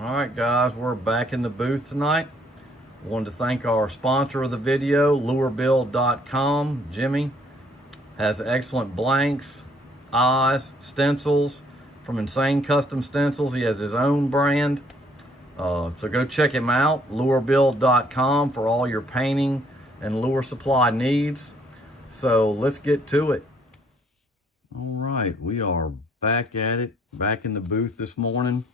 All right, guys, we're back in the booth tonight. Wanted to thank our sponsor of the video, lurebuild.com. Jimmy has excellent blanks, eyes, stencils from Insane Custom Stencils. He has his own brand. So go check him out, lurebuild.com, for all your painting and lure supply needs. So let's get to it. All right, we are back at it, back in the booth this morning.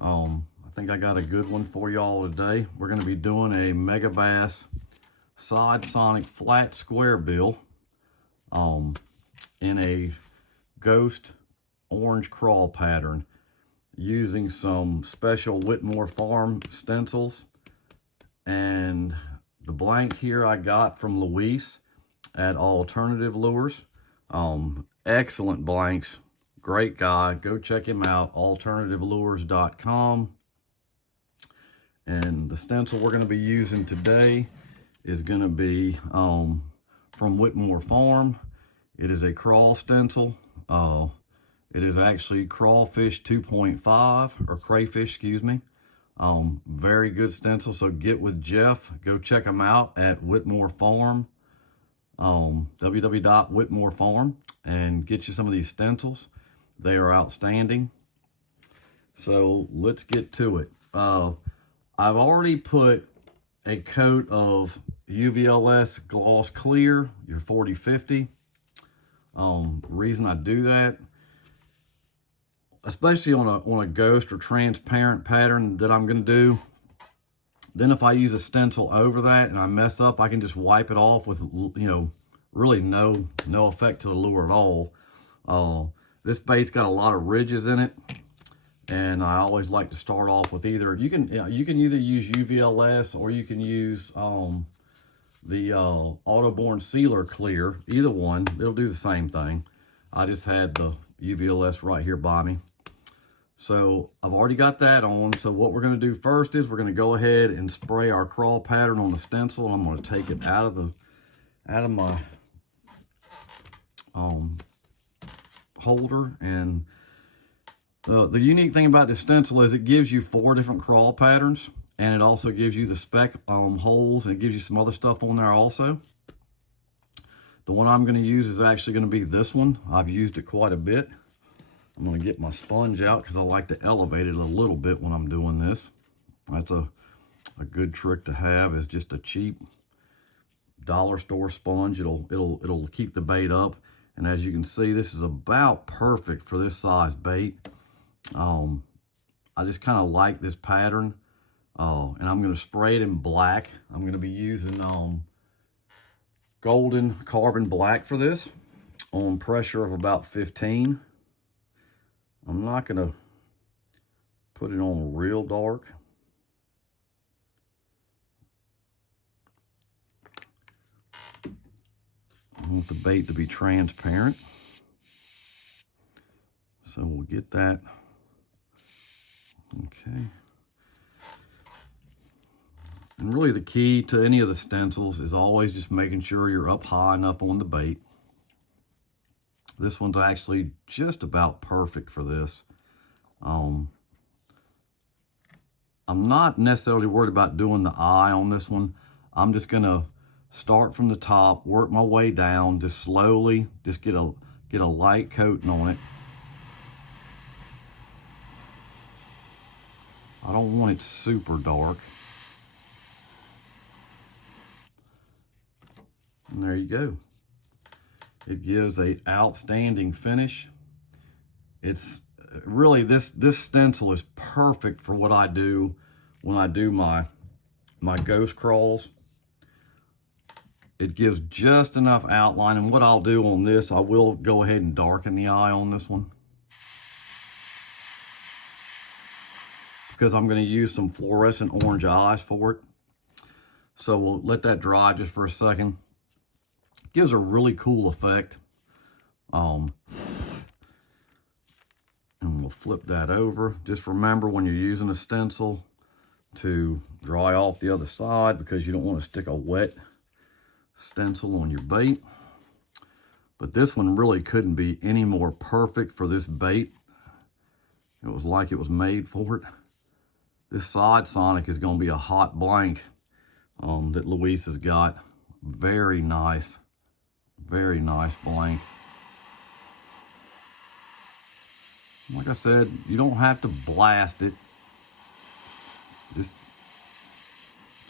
I think I got a good one for y'all today. We're going to be doing a Mega Bass Side Sonic flat square bill in a ghost orange crawl pattern using some special Whitmore Farm stencils. And the blank here I got from Luis at Alternative Lures. Excellent blanks. Great guy. Go check him out, alternativelures.com. And the stencil we're going to be using today is going to be from Whitmore Farm. It is a Craw stencil. It is actually Crawfish 2.5, or Crayfish, excuse me. Very good stencil. So get with Jeff. Go check him out at Whitmore Farm. www.whitmorefarm, and get you some of these stencils. They are outstanding. So let's get to it. I've already put a coat of UVLS Gloss Clear, your 40/50. Reason I do that, especially on a ghost or transparent pattern that I'm going to do, then if I use a stencil over that and I mess up, I can just wipe it off with, really no effect to the lure at all. This bait's got a lot of ridges in it, and I always like to start off with either, you can either use UVLS or you can use the Autoborn Sealer Clear. Either one, it'll do the same thing. I just had the UVLS right here by me. So I've already got that on. So what we're going to do first is we're going to go ahead and spray our crawl pattern on the stencil. I'm going to take it out of my holder. And the unique thing about this stencil is it gives you 4 different crawl patterns, and it also gives you the speck holes, and it gives you some other stuff on there also. The one I'm going to use is actually going to be this one. I've used it quite a bit. I'm going to get my sponge out because I like to elevate it a little bit when I'm doing this. That's a good trick to have, is just a cheap dollar store sponge. It'll keep the bait up. And as you can see, this is about perfect for this size bait. I just kind of like this pattern. And I'm going to spray it in black. I'm going to be using golden carbon black for this on pressure of about 15. I'm not going to put it on real dark. I want the bait to be transparent. So we'll get that. Okay. And really the key to any of the stencils is always just making sure you're up high enough on the bait. This one's actually just about perfect for this. I'm not necessarily worried about doing the eye on this one. I'm just gonna start from the top, work my way down, just slowly, just get a light coating on it. I don't want it super dark. And there you go. It gives an outstanding finish. It's really, this stencil is perfect for what I do when I do my ghost crawls. It gives just enough outline, and what I'll do on this, I will go ahead and darken the eye on this one, because I'm going to use some fluorescent orange eyes for it. So we'll let that dry just for a second. Gives a really cool effect. And we'll flip that over. Just remember, when you're using a stencil, to dry off the other side, because you don't want to stick a wet stencil on your bait. But this one really couldn't be any more perfect for this bait. It was like it was made for it. This side Sonic is going to be a hot blank that Luis has got. Very nice blank. Like I said, you don't have to blast it.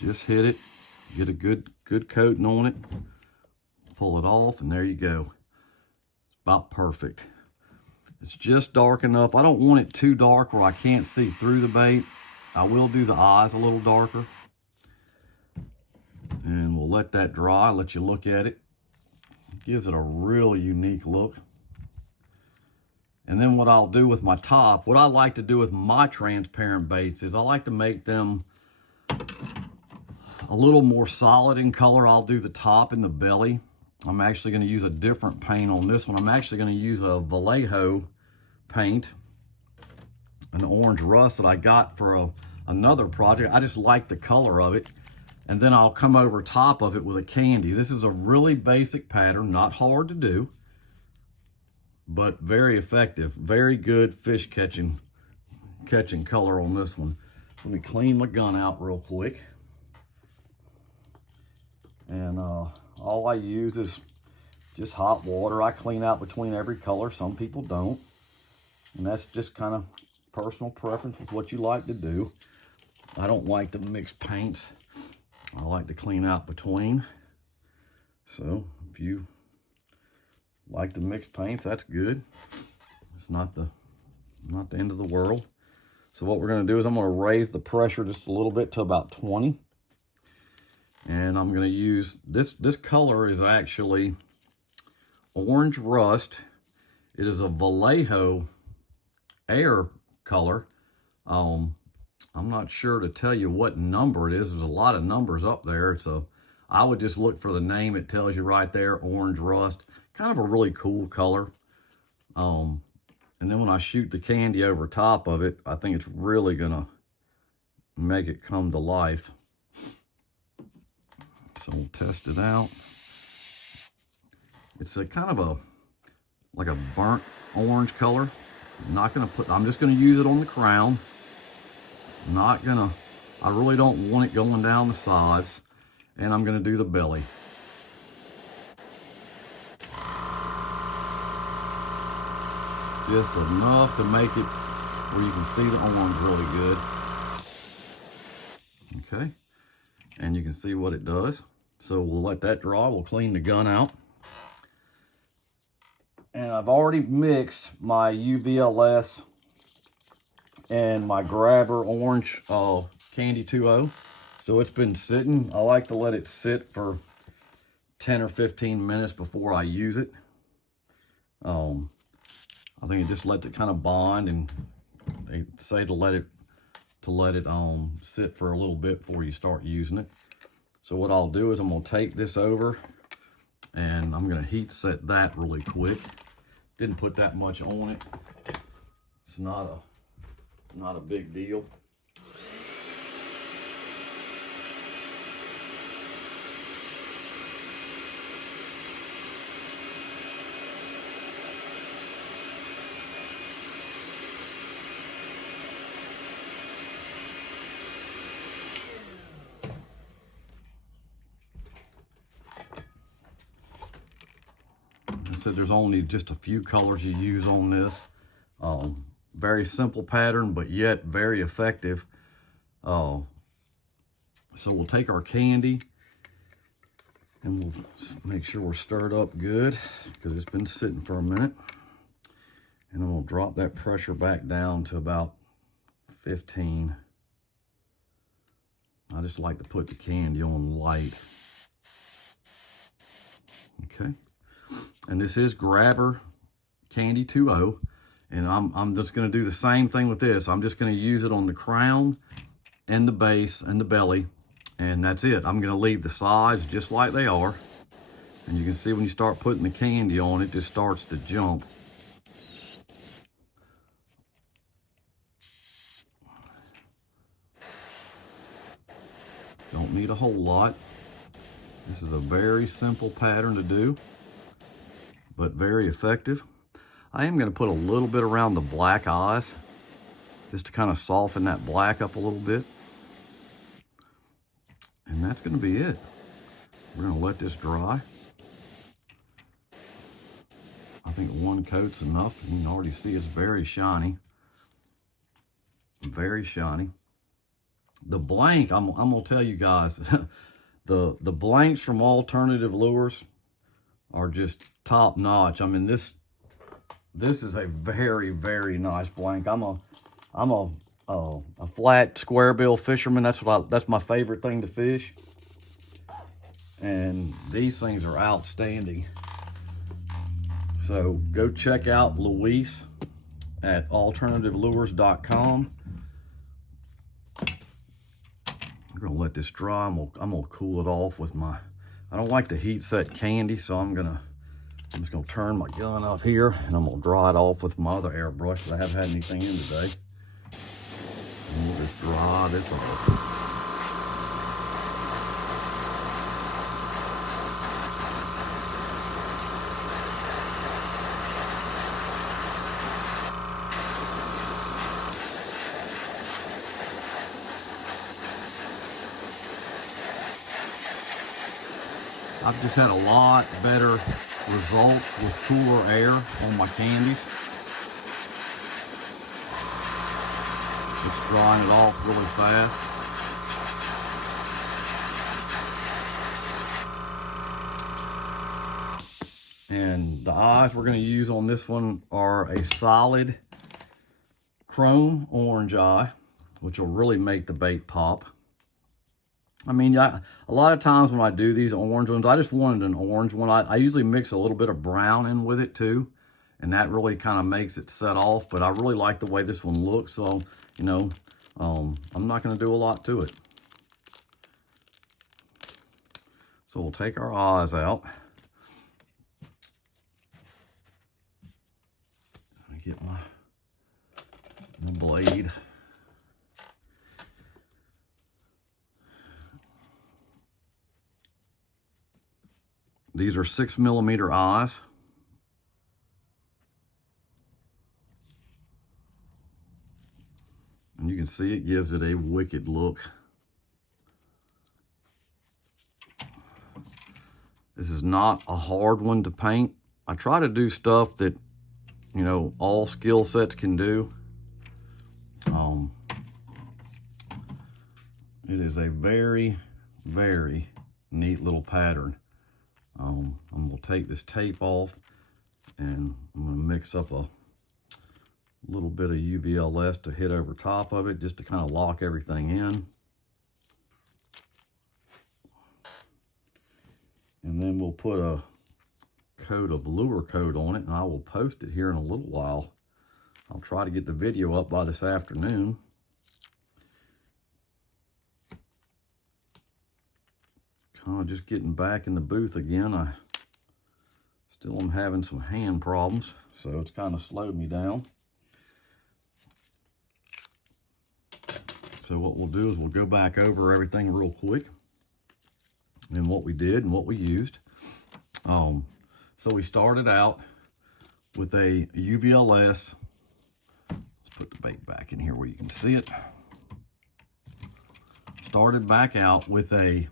Just hit it, get a good coating on it, pull it off, and there you go. It's about perfect. It's just dark enough. I don't want it too dark where I can't see through the bait. I will do the eyes a little darker. And we'll let that dry, let you look at it. It gives it a really unique look. And then what I'll do with my top, what I like to do with my transparent baits is I like to make them a little more solid in color. I'll do the top and the belly. I'm actually going to use a different paint on this one. I'm actually going to use a Vallejo paint, an orange rust that I got for another project. I just like the color of it. And then I'll come over top of it with a candy. This is a really basic pattern, not hard to do, but very effective. Very good fish catching color on this one. Let me clean my gun out real quick. And all I use is just hot water. I clean out between every color. Some people don't. And that's just kind of personal preference with what you like to do. I don't like to mix paints. I like to clean out between. So if you like to mix paints, that's good. It's not the end of the world. So what we're going to do is I'm going to raise the pressure just a little bit to about 20. And I'm going to use this color is actually orange rust. It is a Vallejo air color. I'm not sure to tell you what number it is. There's a lot of numbers up there. So I would just look for the name. It tells you right there, orange rust. Kind of a really cool color. And then when I shoot the candy over top of it, I think it's really gonna make it come to life. So we'll test it out. It's a kind of like a burnt orange color. I'm just gonna use it on the crown. I really don't want it going down the sides. And I'm gonna do the belly. Just enough to make it where you can see the orange really good. Okay, and you can see what it does. So we'll let that dry. We'll clean the gun out. And I've already mixed my UVLS and my grabber orange Candy 2.0. So it's been sitting. I like to let it sit for 10 or 15 minutes before I use it. I think it just lets it kind of bond, and they say to let it sit for a little bit before you start using it. So what I'll do is I'm gonna take this over and I'm gonna heat set that really quick. Didn't put that much on it. It's not a big deal. So there's only just a few colors you use on this. Very simple pattern, but yet very effective. So we'll take our candy and we'll make sure we're stirred up good because it's been sitting for a minute. And then we'll drop that pressure back down to about 15. I just like to put the candy on light. Okay. And this is Grabber Candy 2.0. And I'm just going to do the same thing with this. I'm just going to use it on the crown and the base and the belly. And that's it. I'm going to leave the sides just like they are. And you can see when you start putting the candy on, it just starts to jump. Don't need a whole lot. This is a very simple pattern to do, but very effective. I am going to put a little bit around the black eyes just to kind of soften that black up a little bit. And that's going to be it. We're going to let this dry. I think one coat's enough. You can already see it's very shiny. Very shiny. The blank, I'm going to tell you guys, the blanks from Alternative Lures are just top notch. I mean, this is a very, very nice blank. I'm a flat square bill fisherman. That's my favorite thing to fish. And these things are outstanding. So go check out Luis at alternativelures.com. I'm gonna let this dry. I'm gonna cool it off with my, I don't like to heat set candy, so I'm just gonna turn my gun out here and I'm gonna dry it off with my other airbrush, because I haven't had anything in today. And we'll just dry this off. I've just had a lot better results with cooler air on my candies. It's drying it off really fast. And the eyes we're going to use on this one are a solid chrome orange eye, which will really make the bait pop. I mean, a lot of times when I do these orange ones, I just wanted an orange one. I usually mix a little bit of brown in with it too, and that really kind of makes it set off. But I really like the way this one looks, so, you know, I'm not going to do a lot to it. So we'll take our eyes out. Let me get my blade. These are 6mm eyes. And you can see it gives it a wicked look. This is not a hard one to paint. I try to do stuff that, you know, all skill sets can do. It is a very, very neat little pattern. I'm going to take this tape off and I'm going to mix up a little bit of UVLS to hit over top of it just to kind of lock everything in. And then we'll put a coat of lure coat on it, and I will post it here in a little while. I'll try to get the video up by this afternoon. Kind of just getting back in the booth again. I still am having some hand problems, so it's kind of slowed me down. So what we'll do is we'll go back over everything real quick and what we did and what we used. So we started out with a UVLS. Let's put the bait back in here where you can see it. Started back out with a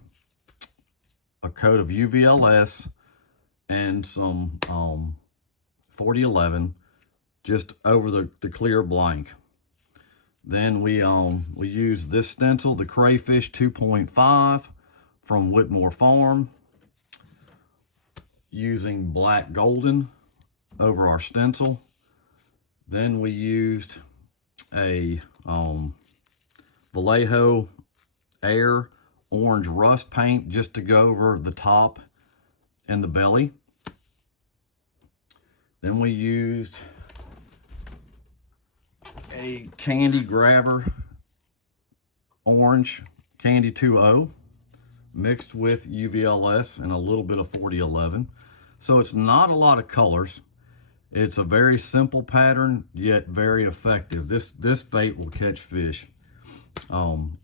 coat of UVLS and some 4011 just over the clear blank. Then we used this stencil, the Crayfish 2.5 from Whitmore Farm, using black golden over our stencil. Then we used a Vallejo Air orange rust paint just to go over the top and the belly. Then we used a Candy Grabber orange Candy 2.0 mixed with UVLS and a little bit of 4011. So it's not a lot of colors. It's a very simple pattern, yet very effective. This bait will catch fish.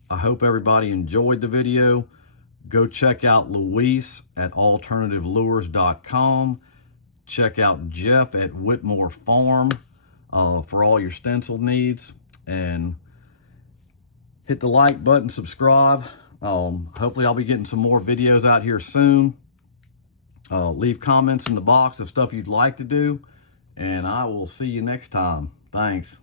I hope everybody enjoyed the video. Go check out Luis at alternativelures.com. Check out Jeff at Whitmore Farm for all your stencil needs. and hit the like button, subscribe. Hopefully I'll be getting some more videos out here soon. Leave comments in the box of stuff you'd like to do, and I will see you next time. Thanks.